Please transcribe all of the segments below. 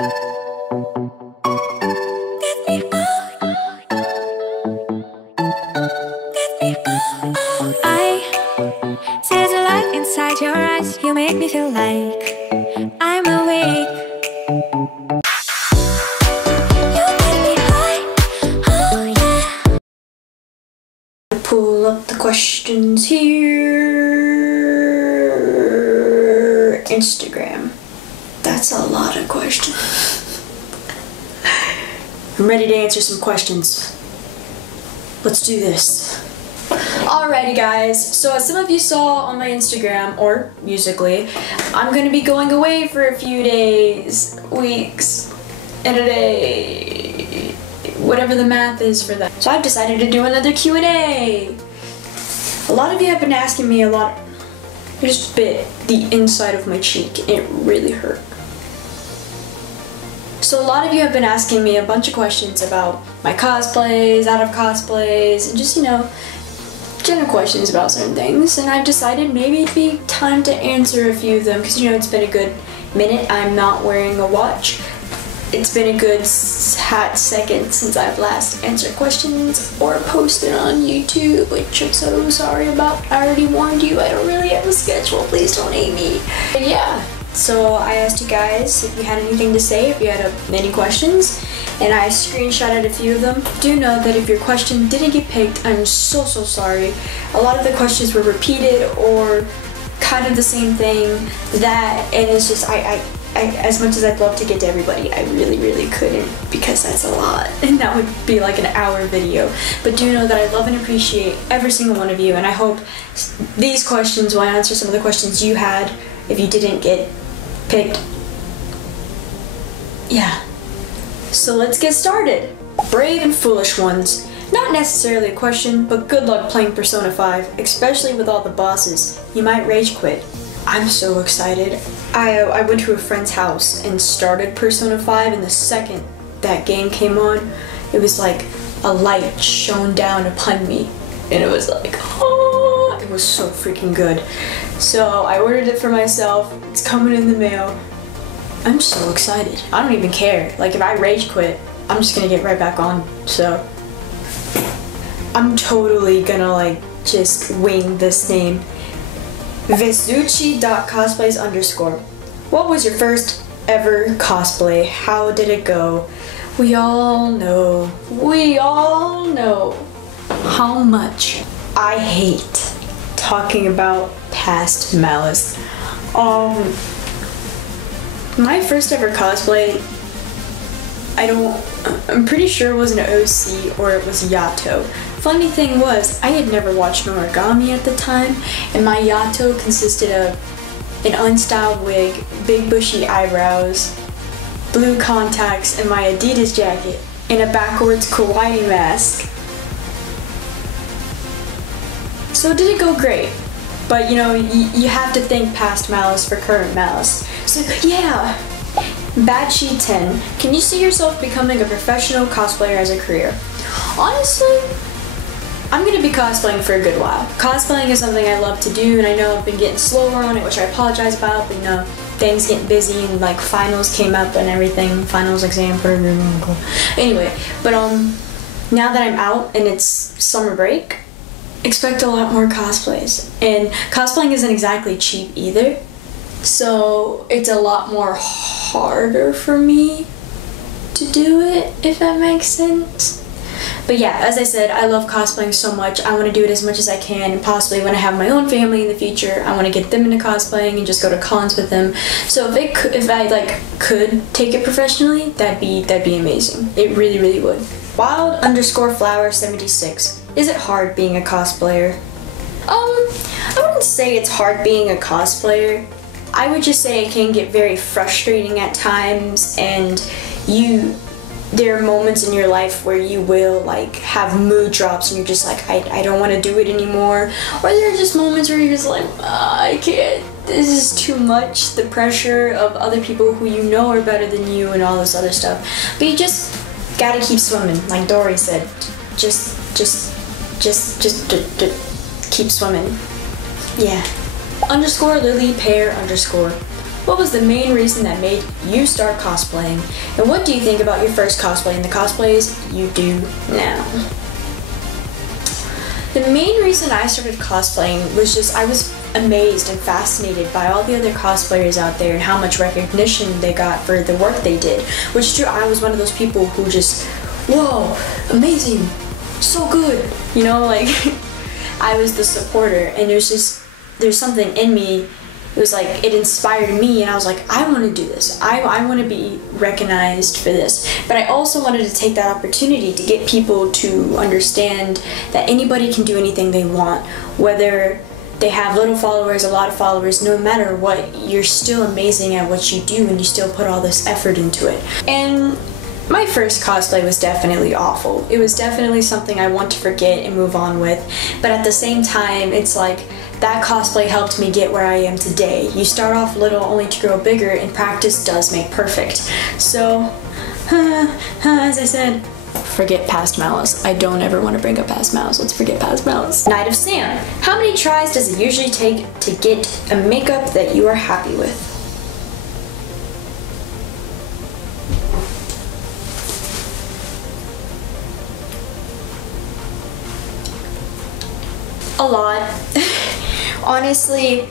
See the light inside your eyes, you make me feel like I'm awake. You make me high, oh yeah. Pull up the questions here. Instagram. That's a lot of questions. I'm ready to answer some questions. Let's do this. Alrighty guys, so as some of you saw on my Instagram, or Musical.ly, I'm gonna be going away for a few days, weeks, and a day, whatever the math is for that. So I've decided to do another Q&A. A lot of you have been asking me a lot. I just bit the inside of my cheek, it really hurt. So a lot of you have been asking me a bunch of questions about my cosplays, out of cosplays, and just, you know, general questions about certain things, and I've decided maybe it'd be time to answer a few of them because, you know, it's been a good minute. I'm not wearing a watch. It's been a good hot second since I've last answered questions or posted on YouTube, which I'm so sorry about. I already warned you, I don't really have a schedule. Please don't hate me. But yeah, so I asked you guys if you had anything to say, if you had any questions, and I screenshotted a few of them. Do know that if your question didn't get picked, I'm so sorry. A lot of the questions were repeated or kind of the same thing, and it's just, I as much as I'd love to get to everybody, I really couldn't, because that's a lot, and that would be like an hour video. But do know that I love and appreciate every single one of you, and I hope these questions will answer some of the questions you had if you didn't get picked. Yeah. So let's get started. Brave and foolish ones. Not necessarily a question, but good luck playing Persona 5, especially with all the bosses. You might rage quit. I'm so excited. I went to a friend's house and started Persona 5, and the second that game came on, it was like a light shone down upon me, and it was like, oh, it was so freaking good. So I ordered it for myself. It's coming in the mail. I'm so excited. I don't even care. Like, if I rage quit, I'm just gonna get right back on. So I'm totally gonna like just wing this name. ᴍᴜsɪᴄ.cosplays_. What was your first ever cosplay? How did it go? We all know how much I hate talking about past malice. My first ever cosplay, I'm pretty sure it was an OC or it was Yato. Funny thing was, I had never watched ᴄᴏ at the time, and my Yato consisted of an unstyled wig, big bushy eyebrows, blue contacts, and my Adidas jacket, and a backwards kawaii mask. So did it go great? But you know, you have to think past malice for current malice. So yeah, Batchy 10. Can you see yourself becoming a professional cosplayer as a career? Honestly, I'm gonna be cosplaying for a good while. Cosplaying is something I love to do, and I know I've been getting slower on it, which I apologize about, but you know, things getting busy and like finals came up and everything, finals exam, anyway, but now that I'm out and it's summer break, expect a lot more cosplays. And cosplaying isn't exactly cheap either, so it's a lot more harder for me to do it, if that makes sense. But yeah, as I said, I love cosplaying so much. I want to do it as much as I can, and possibly when I have my own family in the future, I want to get them into cosplaying and just go to cons with them. So if I could take it professionally, that'd be amazing. It really would. Wild_flower76. Is it hard being a cosplayer? I wouldn't say it's hard being a cosplayer. I would just say it can get very frustrating at times, and there are moments in your life where you will like have mood drops and you're just like, I don't want to do it anymore. Or there are just moments where you're just like, I can't, this is too much, the pressure of other people who you know are better than you and all this other stuff. But you just gotta keep swimming, like Dory said. Just keep swimming. Yeah. _Lily Pear_. What was the main reason that made you start cosplaying? And what do you think about your first cosplay and the cosplays you do now? The main reason I started cosplaying was just I was amazed and fascinated by all the other cosplayers out there and how much recognition they got for the work they did. Which is true, I was one of those people who just, whoa, amazing, so good, you know, like I was the supporter, and there's something in me. It was like, it inspired me, and I was like, I want to do this. I want to be recognized for this. But I also wanted to take that opportunity to get people to understand that anybody can do anything they want, whether they have little followers, a lot of followers, no matter what, you're still amazing at what you do and you still put all this effort into it. And my first cosplay was definitely awful. It was definitely something I want to forget and move on with. But at the same time, it's like, that cosplay helped me get where I am today. You start off little only to grow bigger, and practice does make perfect. So, as I said, forget past malice. I don't ever want to bring up past malice. Let's forget past malice. Night of Sam. How many tries does it usually take to get a makeup that you are happy with? A lot. Honestly,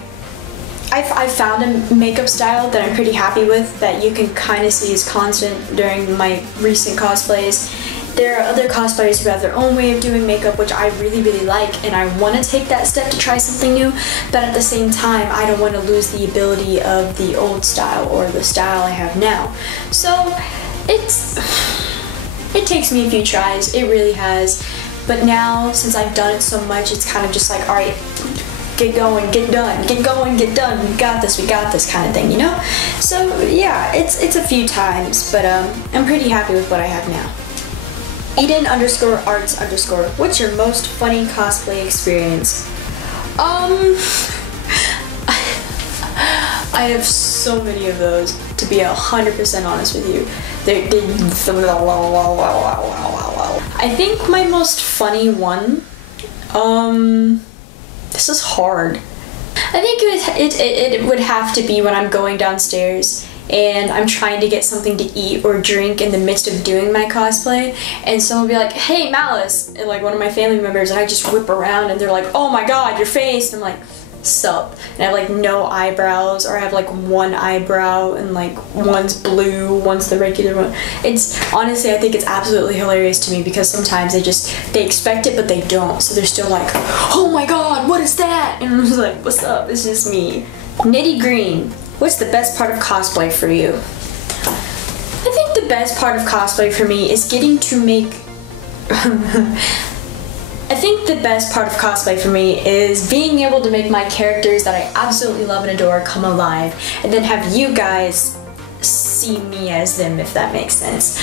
I've found a makeup style that I'm pretty happy with, that you can kind of see is constant during my recent cosplays. There are other cosplayers who have their own way of doing makeup, which I really, really like, and I want to take that step to try something new, but at the same time, I don't want to lose the ability of the old style or the style I have now. So, it takes me a few tries, it really has, but now, since I've done it so much, it's kind of just like, alright, get going, get done, get going, get done, we got this kind of thing, you know? So yeah, it's a few times, but I'm pretty happy with what I have now. Eden_arts_, what's your most funny cosplay experience? I have so many of those, to be 100% honest with you. I think my most funny one, this is hard. I think it would have to be when I'm going downstairs and I'm trying to get something to eat or drink in the midst of doing my cosplay, and someone will be like, hey Malice, and like one of my family members, and I just whip around and they're like, oh my god, your face, and I'm like, sup, and I have like no eyebrows, or I have like one eyebrow and like one's blue, one's the regular one. It's honestly, I think it's absolutely hilarious to me, because sometimes they expect it but they don't, so they're still like, oh my god, what is that? And I'm just like, what's up, it's just me. Nitty Green, what's the best part of cosplay for you? I think the best part of cosplay for me is getting to make I think the best part of cosplay for me is being able to make my characters that I absolutely love and adore come alive, and then have you guys see me as them, if that makes sense.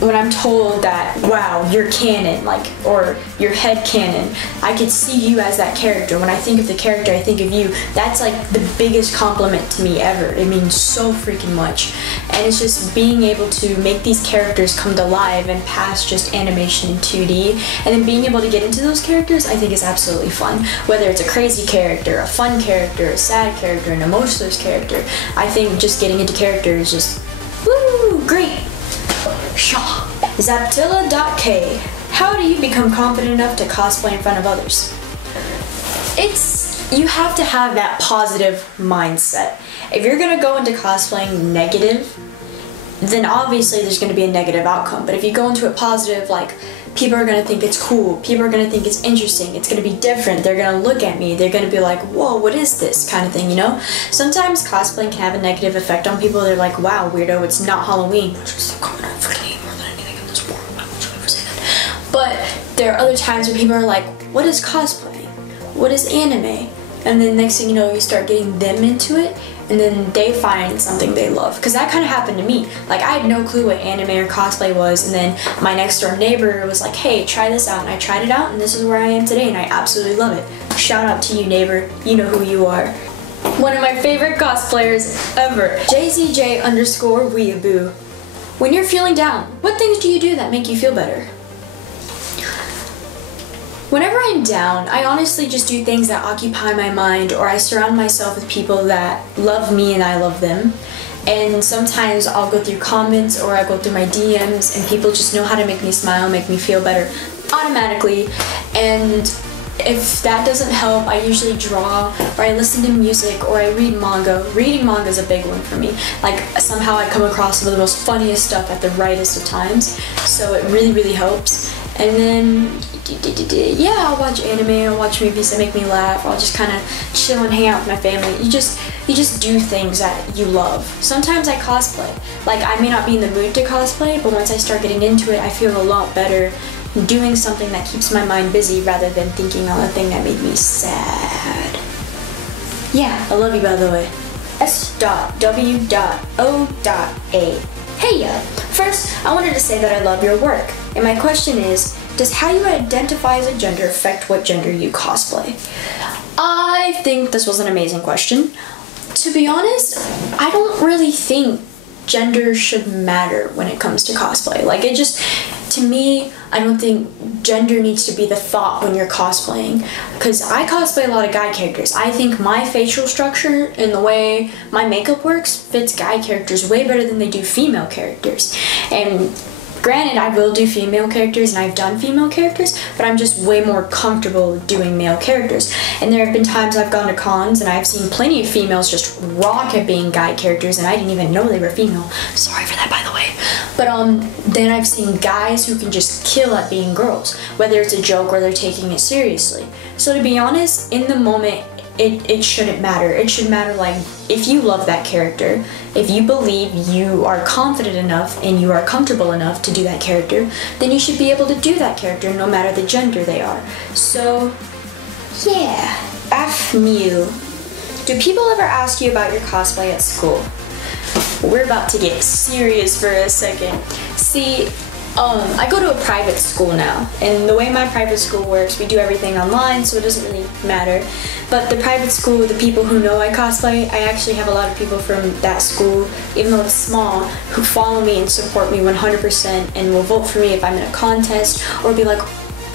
When I'm told that, wow, you're canon, like, or your head canon, I could see you as that character. When I think of the character, I think of you. That's like the biggest compliment to me ever. It means so freaking much. And it's just being able to make these characters come to life and past just animation in 2D, and then being able to get into those characters, I think is absolutely fun. Whether it's a crazy character, a fun character, a sad character, an emotionless character, I think just getting into characters is just, woo, great. Zaptilla.k, how do you become confident enough to cosplay in front of others? You have to have that positive mindset. If you're gonna go into cosplaying negative, then obviously there's gonna be a negative outcome. But if you go into it positive, like, people are gonna think it's cool, people are gonna think it's interesting, it's gonna be different, they're gonna look at me, they're gonna be like, whoa, what is this kind of thing, you know? Sometimes cosplaying can have a negative effect on people. They're like, wow, weirdo, it's not Halloween. But there are other times where people are like, what is cosplay? What is anime? And then next thing you know, you start getting them into it, and then they find something they love. Because that kind of happened to me. Like, I had no clue what anime or cosplay was, and then my next door neighbor was like, hey, try this out. And I tried it out, and this is where I am today, and I absolutely love it. Shout out to you, neighbor. You know who you are. One of my favorite cosplayers ever, JZJ_weeaboo. When you're feeling down, what things do you do that make you feel better? Whenever I'm down, I honestly just do things that occupy my mind, or I surround myself with people that love me and I love them. And sometimes I'll go through comments or I go through my DMs and people just know how to make me smile, make me feel better automatically. And if that doesn't help, I usually draw, or I listen to music, or I read manga. Reading manga is a big one for me. Like, somehow I come across some of the most funniest stuff at the rightest of times, so it really, really helps. And then, yeah, I'll watch anime, I'll watch movies that make me laugh, or I'll just kind of chill and hang out with my family. You just do things that you love. Sometimes I cosplay. Like, I may not be in the mood to cosplay, but once I start getting into it, I feel a lot better doing something that keeps my mind busy rather than thinking on a thing that made me sad. Yeah, I love you, by the way. S.W.O.A. Hey, first, I wanted to say that I love your work. And my question is, does how you identify as a gender affect what gender you cosplay? I think this was an amazing question. To be honest, I don't really think gender should matter when it comes to cosplay. Like, it just, to me, I don't think gender needs to be the thought when you're cosplaying, because I cosplay a lot of guy characters. I think my facial structure and the way my makeup works fits guy characters way better than they do female characters. And granted, I will do female characters and I've done female characters, but I'm just way more comfortable doing male characters. And there have been times I've gone to cons and I've seen plenty of females just rock at being guy characters and I didn't even know they were female. Sorry for that, by the way. But then I've seen guys who can just kill at being girls, whether it's a joke or they're taking it seriously. So to be honest, in the moment, it shouldn't matter. It should matter, like, if you love that character, if you believe you are confident enough and you are comfortable enough to do that character, then you should be able to do that character no matter the gender they are. So, yeah. Do people ever ask you about your cosplay at school? We're about to get serious for a second. See, I go to a private school now, and the way my private school works, we do everything online, so it doesn't really matter. But the private school, the people who know I cosplay, I actually have a lot of people from that school, even though it's small, who follow me and support me 100% and will vote for me if I'm in a contest, or be like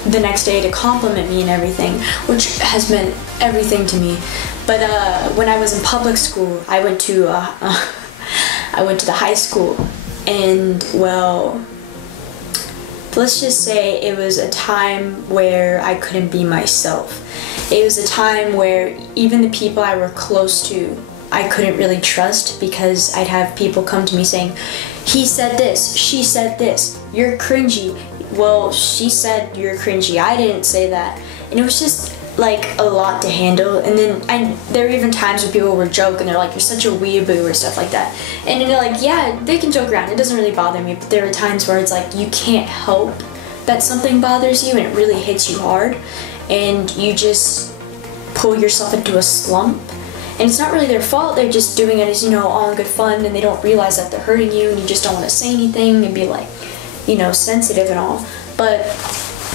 the next day to compliment me and everything, which has meant everything to me. But when I was in public school, I went to the high school, and well, let's just say it was a time where I couldn't be myself. It was a time where even the people I were close to, I couldn't really trust, because I'd have people come to me saying, he said this, she said this, you're cringy. Well, she said you're cringy, I didn't say that. And it was just like a lot to handle. And then there were even times where people were joking, they're like, you're such a weeaboo or stuff like that. And they're like, yeah, they can joke around, it doesn't really bother me, but there are times where it's like you can't help that something bothers you and it really hits you hard, and you just pull yourself into a slump. And it's not really their fault, they're just doing it as, you know, all in good fun, and they don't realize that they're hurting you, and you just don't want to say anything and be like, you know, sensitive and all. But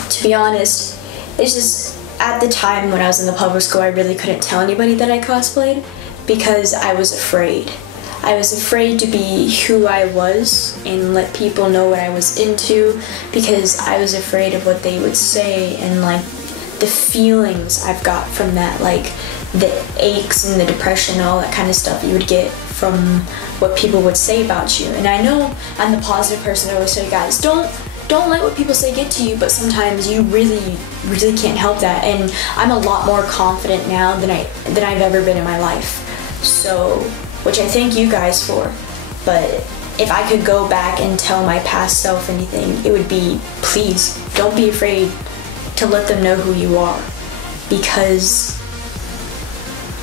to be honest, it's just, at the time when I was in the public school, I really couldn't tell anybody that I cosplayed because I was afraid. I was afraid to be who I was and let people know what I was into, because I was afraid of what they would say and like the feelings I've got from that, like the aches and the depression and all that kind of stuff you would get from what people would say about you. And I know I'm the positive person. I always say, guys, don't let what people say get to you, but sometimes you really can't help that. And I'm a lot more confident now than I've ever been in my life. So, which I thank you guys for. But if I could go back and tell my past self anything, it would be, please don't be afraid to let them know who you are, because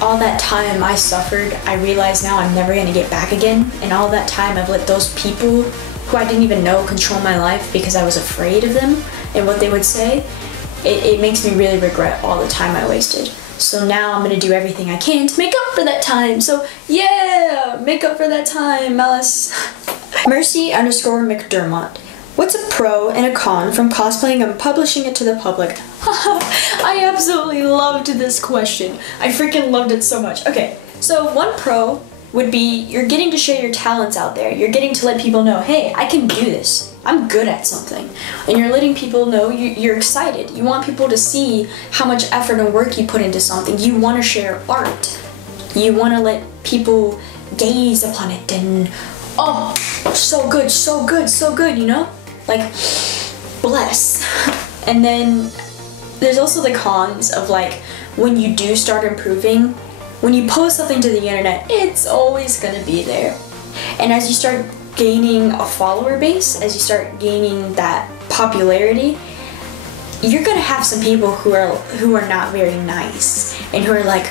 all that time I suffered, I realize now I'm never gonna get back again. And all that time I've let those people who I didn't even know control my life because I was afraid of them and what they would say. It makes me really regret all the time I wasted. So now I'm gonna do everything I can to make up for that time. So yeah, make up for that time, Mellis. Mercy_McDermott. What's a pro and a con from cosplaying and publishing it to the public? I absolutely loved this question. I freaking loved it so much. Okay, so one pro would be you're getting to share your talents out there. You're getting to let people know, hey, I can do this. I'm good at something. And you're letting people know you're excited. You want people to see how much effort and work you put into something. You want to share art. You want to let people gaze upon it and, oh, so good, so good, so good, you know? Like, bless. And then there's also the cons of like, when you do start improving, when you post something to the internet, it's always gonna be there. And as you start gaining a follower base, as you start gaining that popularity, you're gonna have some people who are not very nice and who are like,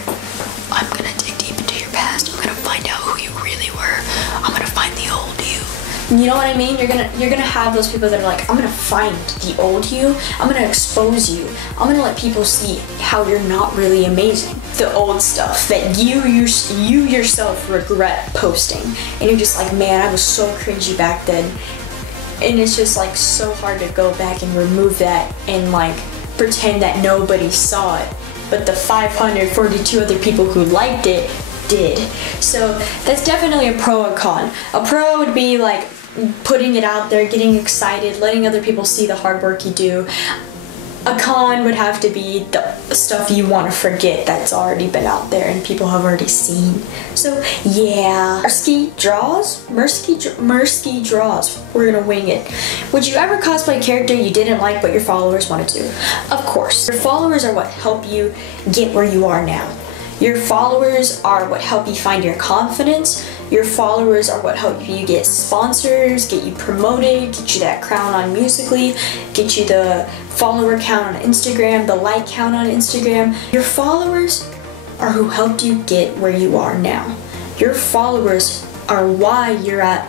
I'm gonna dig deep into your past. I'm gonna find out who you really were. I'm gonna find the old you. You know what I mean? You're gonna have those people that are like, I'm gonna find the old you. I'm gonna expose you. I'm gonna let people see how you're not really amazing. The old stuff that you yourself regret posting, and you're just like, man, I was so cringy back then. And it's just like so hard to go back and remove that and like pretend that nobody saw it, but the 542 other people who liked it did. So that's definitely a pro and con. A pro would be like putting it out there, getting excited, letting other people see the hard work you do. A con would have to be the stuff you want to forget that's already been out there and people have already seen. So yeah, Mersky draws. We're gonna wing it. Would you ever cosplay a character you didn't like but your followers wanted to? Of course. Your followers are what help you get where you are now. Your followers are what help you find your confidence. Your followers are what help you get sponsors, get you promoted, get you that crown on Musical.ly, get you the follower count on Instagram, the like count on Instagram. Your followers are who helped you get where you are now. Your followers are why you're at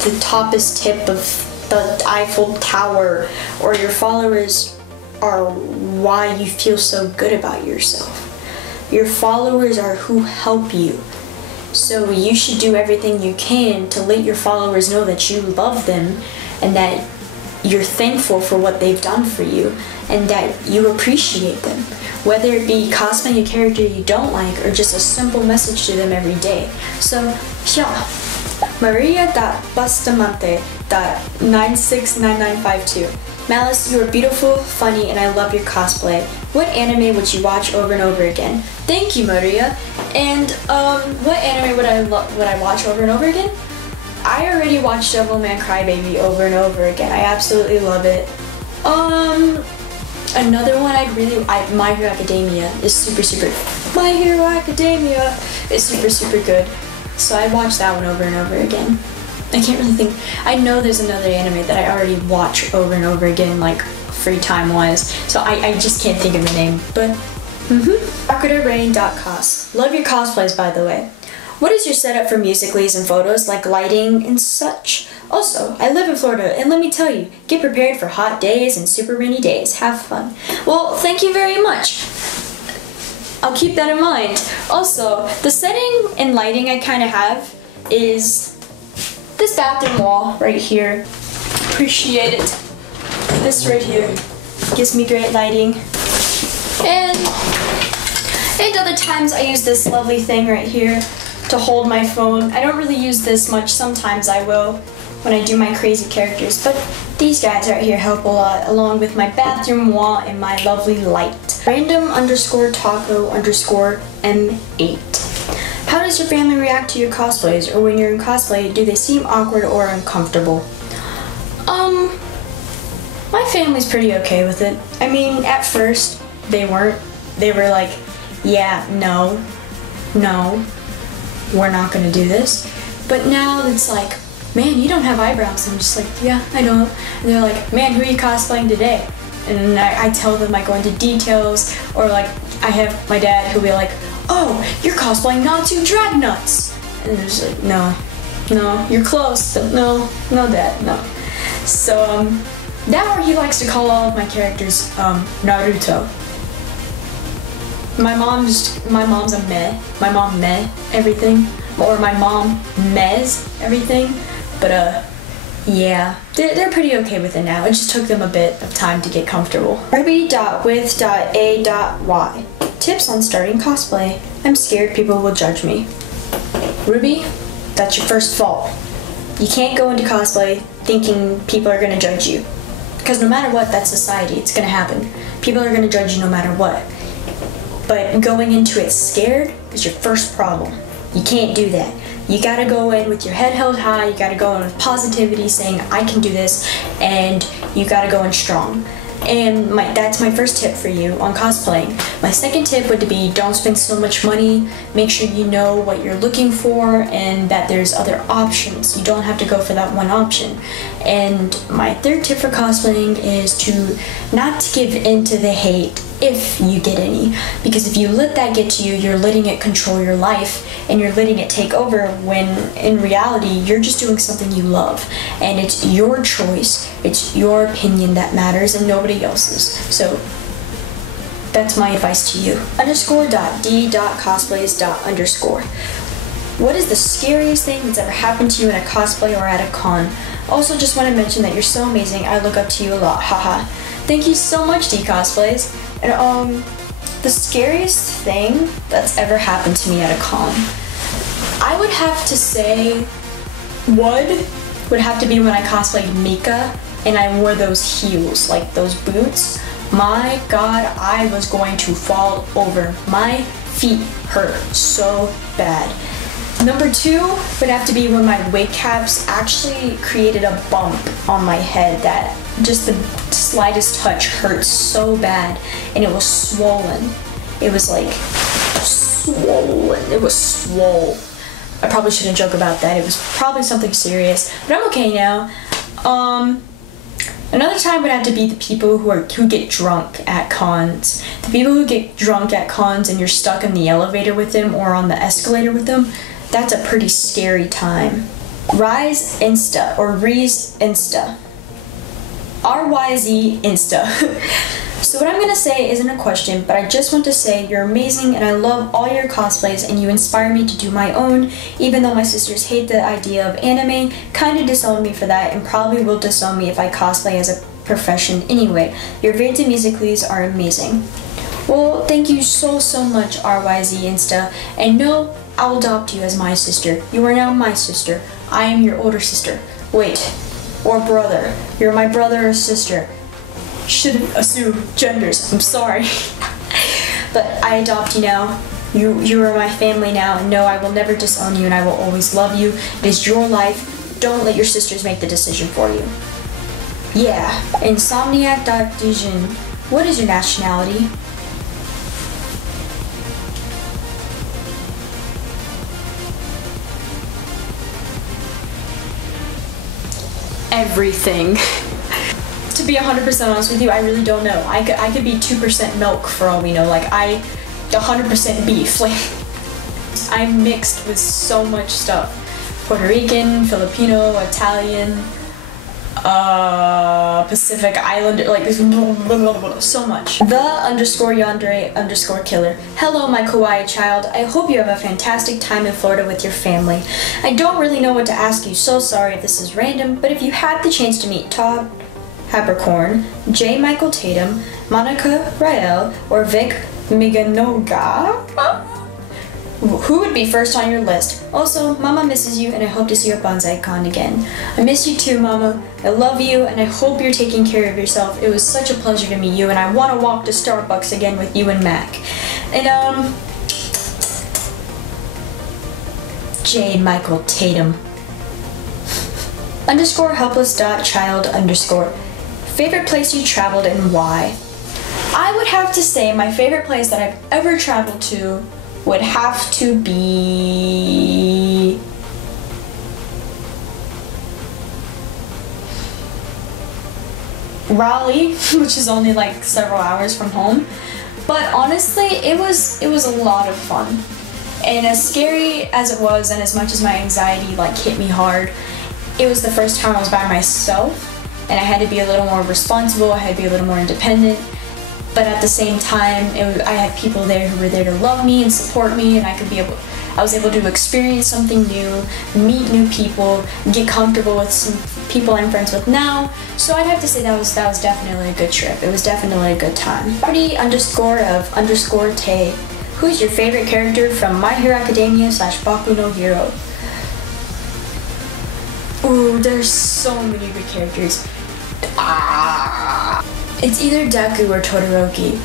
the toppest tip of the Eiffel Tower, or your followers are why you feel so good about yourself. Your followers are who help you. So you should do everything you can to let your followers know that you love them and that you're thankful for what they've done for you and that you appreciate them. Whether it be cosplaying a character you don't like or just a simple message to them every day. So, yeah. Maria.bustamante.969952. Malice, you are beautiful, funny, and I love your cosplay. What anime would you watch over and over again? Thank you, Maria. And what anime would I watch over and over again? I already watched ᴍᴜsɪᴄ Crybaby over and over again. I absolutely love it. Another one My Hero Academia is super. My Hero Academia is super good. So I watched that one over and over again. I can't really think. I know there's another anime that I already watch over and over again, like free time wise. So I just can't think of the name. But ᴄᴜ.cos. Love your cosplays, by the way. What is your setup for Musical.lys and photos, like lighting and such? Also, I live in Florida, and let me tell you, get prepared for hot days and super rainy days. Have fun. Well, thank you very much. I'll keep that in mind. Also, the setting and lighting I kind of have is this bathroom wall right here. Appreciate it. This right here gives me great lighting. And other times I use this lovely thing right here to hold my phone. I don't really use this much. Sometimes I will when I do my crazy characters, but these guys right here help a lot, along with my bathroom wall and my lovely light. Random_taco_M8. How does your family react to your cosplays, or when you're in cosplay, do they seem awkward or uncomfortable? My family's pretty okay with it. I mean, at first, they weren't. They were like, yeah, no, we're not gonna do this. But now it's like, man, you don't have eyebrows. I'm just like, yeah, I don't. And they're like, man, who are you cosplaying today? And I tell them, I go into details, or like, I have my dad who'll be like, oh, you're cosplaying Natsu Dragnuts. And they're just like, no, you're close, but no, Dad, no. So, now he likes to call all of my characters, Naruto. My mom's a meh. My mom meh everything. Or my mom mehs everything. But yeah, they're pretty okay with it now. It just took them a bit of time to get comfortable. Ruby.with.a.y. Tips on starting cosplay. I'm scared people will judge me. Ruby, that's your first fault. You can't go into cosplay thinking people are gonna judge you. Because no matter what, that's society, it's gonna happen. People are gonna judge you no matter what. But going into it scared is your first problem. You can't do that. You gotta go in with your head held high, you gotta go in with positivity, saying, I can do this, and you gotta go in strong. And that's my first tip for you on cosplaying. My second tip would be don't spend so much money. Make sure you know what you're looking for and that there's other options. You don't have to go for that one option. And my third tip for cosplaying is to not to give in to the hate if you get any. Because if you let that get to you, you're letting it control your life and you're letting it take over when in reality you're just doing something you love. And it's your choice, it's your opinion that matters and nobody else's. So that's my advice to you. _d.cosplays._. What is the scariest thing that's ever happened to you in a cosplay or at a con? Also just want to mention that you're so amazing, I look up to you a lot, haha. Thank you so much, D-Cosplays. And the scariest thing that's ever happened to me at a con, I would have to say would have to be when I cosplayed ᴄᴇ and I wore those heels, like those boots. My god, I was going to fall over. My feet hurt so bad. Number 2 would have to be when my wig caps actually created a bump on my head that just the slightest touch hurt so bad, and it was swollen. It was like swollen. It was swole. I probably shouldn't joke about that. It was probably something serious, but I'm okay now. Another time would have to be the people who get drunk at cons. The people who get drunk at cons and you're stuck in the elevator with them or on the escalator with them, that's a pretty scary time. Rise Insta or Reese Insta. RYZ Insta. So what I'm gonna say isn't a question, but I just want to say you're amazing and I love all your cosplays and you inspire me to do my own, even though my sisters hate the idea of anime, kinda disown me for that and probably will disown me if I cosplay as a profession anyway. Your ᴄᴇ are amazing. Well, thank you so much, RYZ Insta, and no, I'll adopt you as my sister. You are now my sister. I am your older sister. Wait, or brother. You're my brother or sister. Shouldn't assume genders, I'm sorry. But I adopt you now. You are my family now, and no, I will never disown you and I will always love you. It is your life. Don't let your sisters make the decision for you. Yeah, Insomniac.Dijon. What is your nationality? Everything. To be 100% honest with you, I really don't know. I could be 2% milk for all we know. Like 100% beef. Like I'm mixed with so much stuff. Puerto Rican, Filipino, Italian, Pacific Islander, like there's so much. _Yandere_killer. Hello, my kawaii child. I hope you have a fantastic time in Florida with your family. I don't really know what to ask you, so sorry if this is random, but if you had the chance to meet Todd Habercorn, J. Michael Tatum, Monica Rael, or Vic Mignogna, who would be first on your list? Also, Mama misses you and I hope to see you at BonsaiCon again. I miss you too, Mama. I love you and I hope you're taking care of yourself. It was such a pleasure to meet you and I want to walk to Starbucks again with you and Mac. And J. Michael Tatum. _helpless.child_. Favorite place you traveled and why? I would have to say my favorite place that I've ever traveled to would have to be Raleigh, which is only like several hours from home. But honestly, it was a lot of fun. And as scary as it was and as much as my anxiety like hit me hard, it was the first time I was by myself and I had to be a little more responsible, I had to be a little more independent, but at the same time, I had people there who were there to love me and support me, and I was able to experience something new, meet new people, get comfortable with some people I'm friends with now, so I'd have to say that was definitely a good trip. It was definitely a good time. _of_te. Who's your favorite character from My Hero Academia /Boku no Hero? Ooh, there's so many good characters. It's either Deku or Todoroki.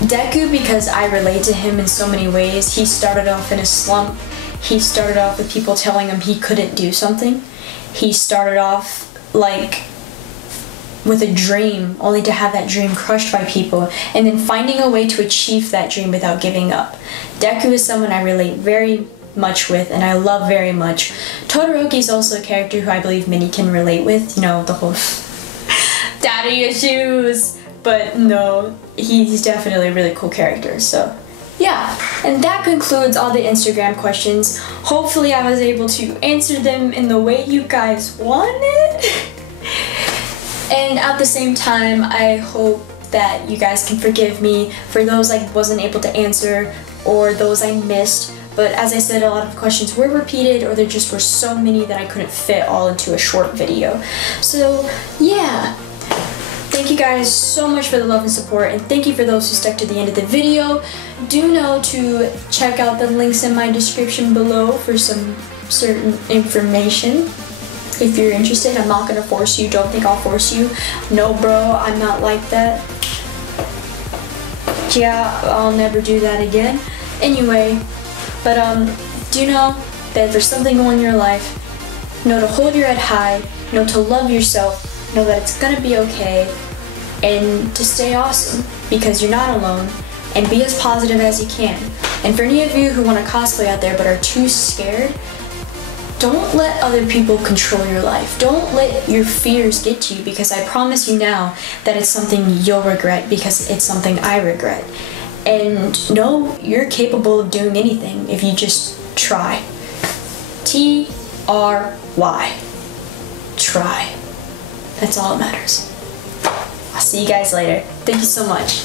Deku because I relate to him in so many ways. He started off in a slump. He started off with people telling him he couldn't do something. He started off like with a dream, only to have that dream crushed by people, and then finding a way to achieve that dream without giving up. Deku is someone I relate very much with and I love very much. Todoroki is also a character who I believe many can relate with, you know, the whole daddy issues, but no, he's definitely a really cool character, so yeah. And that concludes all the Instagram questions. Hopefully I was able to answer them in the way you guys wanted. And at the same time, I hope that you guys can forgive me for those I wasn't able to answer or those I missed. But as I said, a lot of questions were repeated or there just were so many that I couldn't fit all into a short video. So yeah, thank you guys so much for the love and support, and thank you for those who stuck to the end of the video. Do know to check out the links in my description below for some certain information. If you're interested, I'm not gonna force you. Don't think I'll force you. No bro, I'm not like that. Yeah, I'll never do that again. Anyway, but do know that if there's something going on in your life, know to hold your head high, know to love yourself, know that it's gonna be okay, and to stay awesome because you're not alone, and be as positive as you can. And for any of you who want to cosplay out there but are too scared, don't let other people control your life. Don't let your fears get to you, because I promise you now that it's something you'll regret because it's something I regret. And know you're capable of doing anything if you just try. T-R-Y. Try. That's all that matters. I'll see you guys later. Thank you so much.